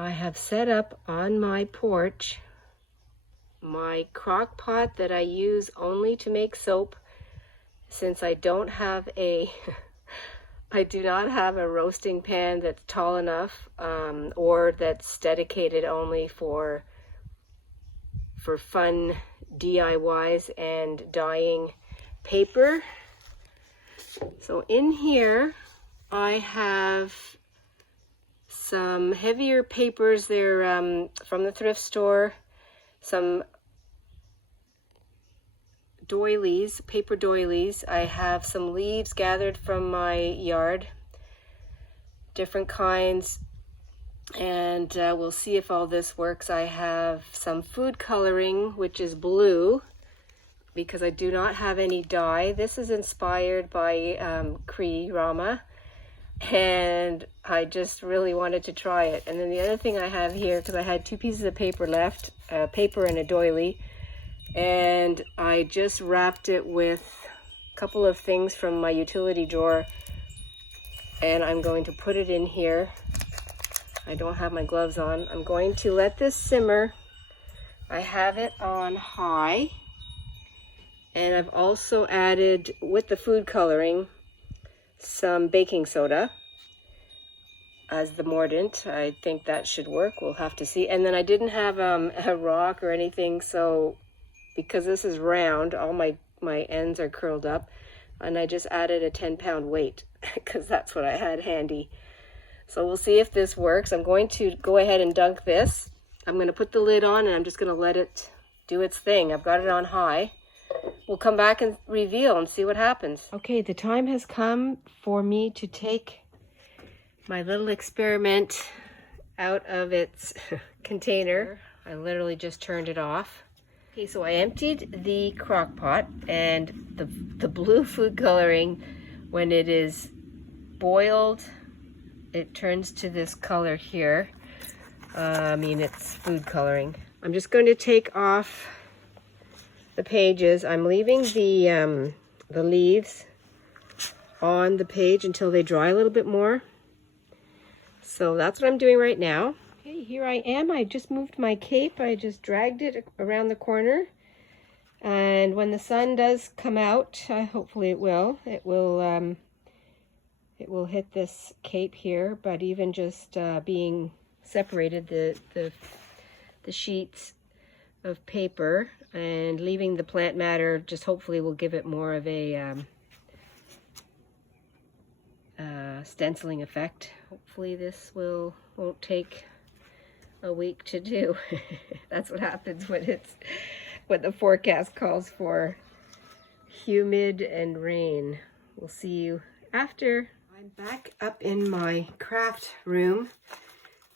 I have set up on my porch my crock pot that I use only to make soap, since I don't have a I do not have a roasting pan that's tall enough, or that's dedicated only for fun DIYs and dyeing paper. So in here I have some heavier papers. They're from the thrift store, some doilies, paper doilies. I have some leaves gathered from my yard, different kinds, and we'll see if all this works. I have some food coloring, which is blue, because I do not have any dye. This is inspired by KriRama, and I just really wanted to try it. And then the other thing I have here, because I had 2 pieces of paper left, paper and a doily, and I just wrapped it with a couple of things from my utility drawer, and I'm going to put it in here. I don't have my gloves on. I'm going to let this simmer. I have it on high, and I've also added, with the food coloring, some baking soda as the mordant. I think that should work. We'll have to see. And then I didn't have a rock or anything, so because this is round, all my ends are curled up, and I just added a 10-pound weight because that's what I had handy. So we'll see if this works. I'm going to go ahead and dunk this. I'm going to put the lid on, and I'm just going to let it do its thing. I've got it on high. We'll come back and reveal and see what happens. Okay, the time has come for me to take my little experiment out of its container. I literally just turned it off. Okay, so I emptied the crock pot, and the blue food coloring, when it is boiled, it turns to this color here. It's food coloring. I'm just going to take off the pages. I'm leaving the leaves on the page until they dry a little bit more. So that's what I'm doing right now. Okay, here I am. I just moved my cape. I just dragged it around the corner. And when the sun does come out, hopefully it will hit this cape here. But even just being separated, the sheets of paper and leaving the plant matter, just hopefully will give it more of a stenciling effect. Hopefully this won't take a week to do. That's what happens when the forecast calls for humid and rain. We'll see you after. I'm back up in my craft room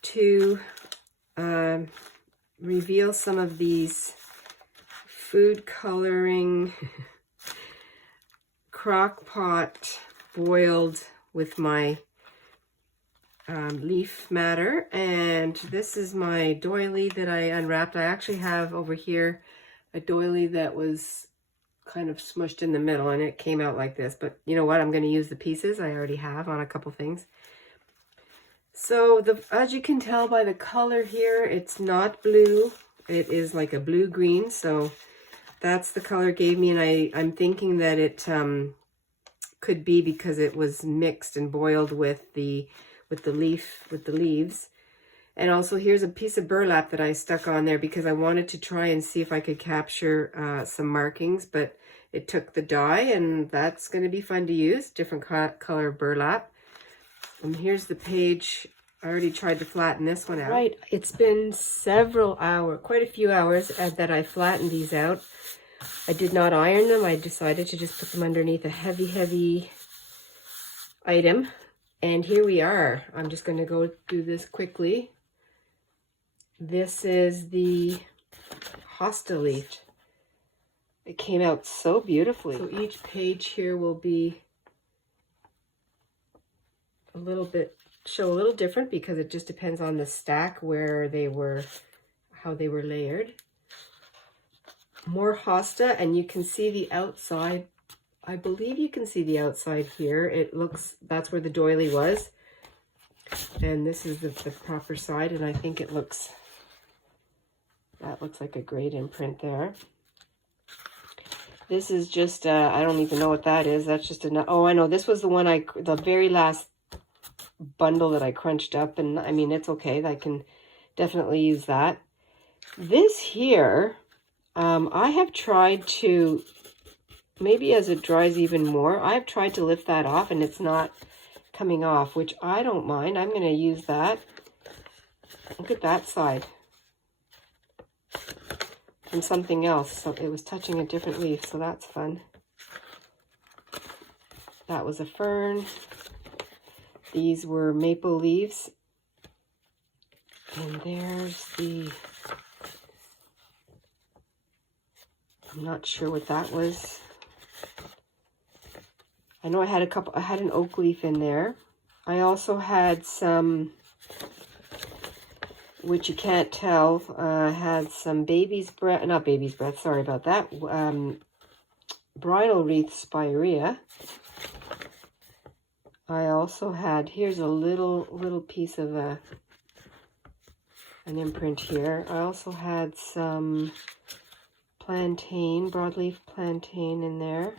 to reveal some of these food coloring crock pot boiled with my leaf matter. And this is my doily that I unwrapped. I actually have over here a doily that was kind of smushed in the middle, and it came out like this. But you know what? I'm going to use the pieces I already have on a couple things. So as you can tell by the color here, it's not blue. It is like a blue-green. So that's the color it gave me, and I'm thinking that it could be because it was mixed and boiled with the leaves. And also here's a piece of burlap that I stuck on there because I wanted to try and see if I could capture some markings, but it took the dye, and that's going to be fun to use, different color burlap. And here's the page. I already tried to flatten this one out. Right, it's been several hours, quite a few hours that I flattened these out. I did not iron them. I decided to just put them underneath a heavy item. And here we are. I'm just going to go do this quickly. This is the hosta leaf. It came out so beautifully. So each page here will be show a little different because it just depends on the stack how they were layered. More hosta, and you can see the outside. I believe you can see the outside here. It looks, that's where the doily was. And this is the proper side, and I think it looks, that looks like a great imprint there. This is just, I don't even know what that is. That's just oh, I know. This was the one the very last bundle that I crunched up. And I mean, it's okay. I can definitely use that. This here, I have tried to, maybe as it dries even more, I've tried to lift that off and it's not coming off, which I don't mind. I'm going to use that. Look at that side. From something else, so it was touching a different leaf, so that's fun. That was a fern. These were maple leaves, and there's the, I'm not sure what that was. I know I had I had an oak leaf in there. I also had some, which you can't tell, had some baby's breath, not baby's breath, sorry about that, bridal wreath spirea. I also had, here's a little piece of an imprint here. I also had some plantain, broadleaf plantain in there.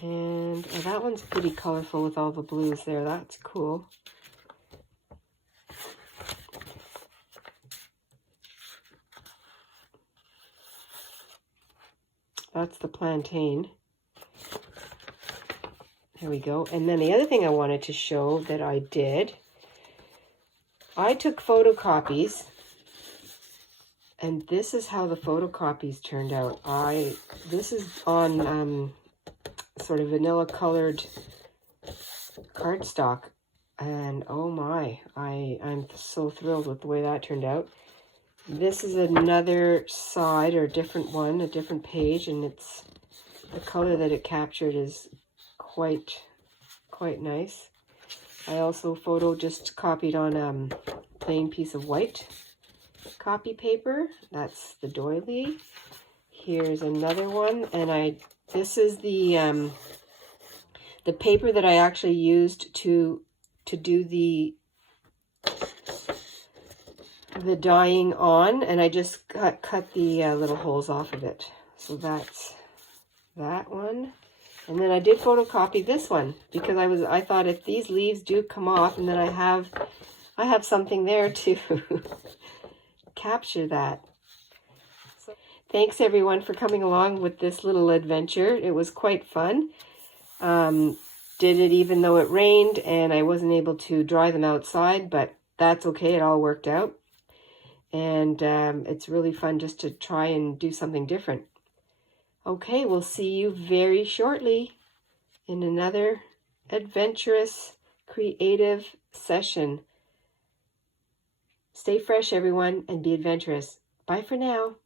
And that one's pretty colorful with all the blues there, that's cool. That's the plantain. There we go. And then the other thing I wanted to show that I did, I took photocopies, and this is how the photocopies turned out. This is on sort of vanilla colored cardstock, and oh my, I'm so thrilled with the way that turned out. This is another side, or a different one, a different page, and it's the color that it captured is quite nice. I also just copied on a plain piece of white copy paper. That's the doily. Here's another one, and this is the paper that I actually used to do the dyeing on, and I just cut the little holes off of it. So that's that one. And then I did photocopy this one because I thought if these leaves do come off, and then I have something there to capture that. So, thanks everyone for coming along with this little adventure. It was quite fun. Did it even though it rained and I wasn't able to dry them outside, but that's okay. It all worked out. And it's really fun just to try and do something different. Okay, we'll see you very shortly in another adventurous, creative session. Stay fresh, everyone, and be adventurous. Bye for now.